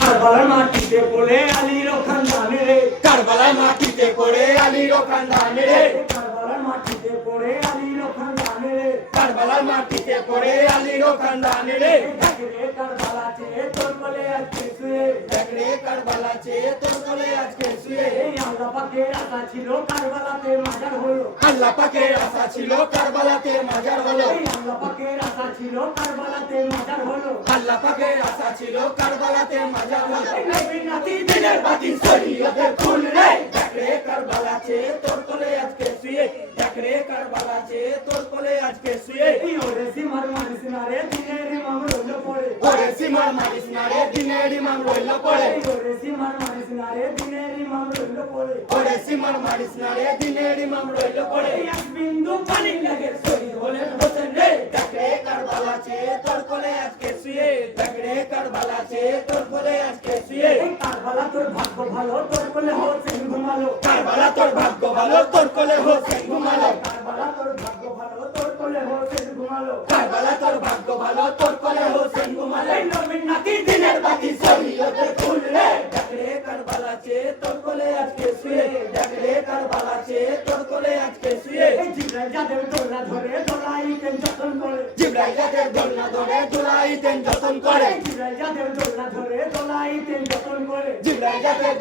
কারবালার মাটিতে পড়ে আলীর খানদানে রে, কারবালার মাটিতে পড়ে আলীর খানদানে রে, কারবালার মাটিতে পড়ে আলীর খানদানে রে, কারবালার মাটিতে পড়ে আলীর খানদানে রে। দেখরে কারবালা চেয়ে তোর কোলে আজকে শুয়ে, দেখরে কারবালা চেয়ে তোর কোলে আজকে শুয়ে। এই আল্লাহ পাকের আশা ছিল কারবালাতে মাজার হলো, আল্লাহ পাকের আশা ছিল কারবালাতে মাজার হলো, এই আল্লাহ পাকের আশা ছিল কারবালাতে মাজার হলো। আল্লাহ পাকের আশা ছিল কারবালাতে মাজার হলো। এই নবীর নাতি দিনের বাতি শরীয়তের ফুল রে, দেখরে কারবালা চেয়ে তোর কোলে আজকে শুয়ে, দেখরে কারবালা চেয়ে তোর কোলে আজকে শুয়ে। এই ওরে সীমার মারিস না রে, দিনের ইমাম রইল পড়ে, ওরে সীমার মারিস না রে, দিনের ইমাম রইল পড়ে, এই ওরে সীমার মারিস না রে, দিনের ইমাম রইল পড়ে। ওরে সীমার মারিস না রে, দিনের ইমাম রইল পড়ে। এই এক বিন্দু পানি লাগে শহীদ হলেন হোসেন রে, দেখরে কারবালা চেয়ে তোর কোলে আজকে শুয়ে, দেখরে কারবালা চেয়ে তোর কোলে আজকে শুয়ে। এই কারবালা তোর ভাগ্য ভালো, তোর কোলে হোসেন ঘুমালো, কারবালা তোর ভাগ্য ভালো, তোর কোলে হোসেন ঘুমালো, কারবালা তোর ভাগ্য ভালো, তোর কোলে হোসেন ঘুমালো। কারবালা তোর ভাগ্য ভালো, তোর কোলে হোসেন ঘুমালো। এই নবীর নাতি দিনের বাতি শরীয়তের ফুল রে, দেখরে কারবালা চেয়ে তোর কোলে আজকে শুয়ে, দেখরে কারবালা চেয়ে তোর কোলে আজকে শুয়ে। এই জিবরাইল যাদের দোলা ধরে দোলাইতেন যতন করে, জিবরাইল যাদের দোলনা ধরে দোলাইতেন যতন করে, জিবরাইল যাদের দোলা ধরে দোলাইতেন যতন করে। জিবরাইল যাদের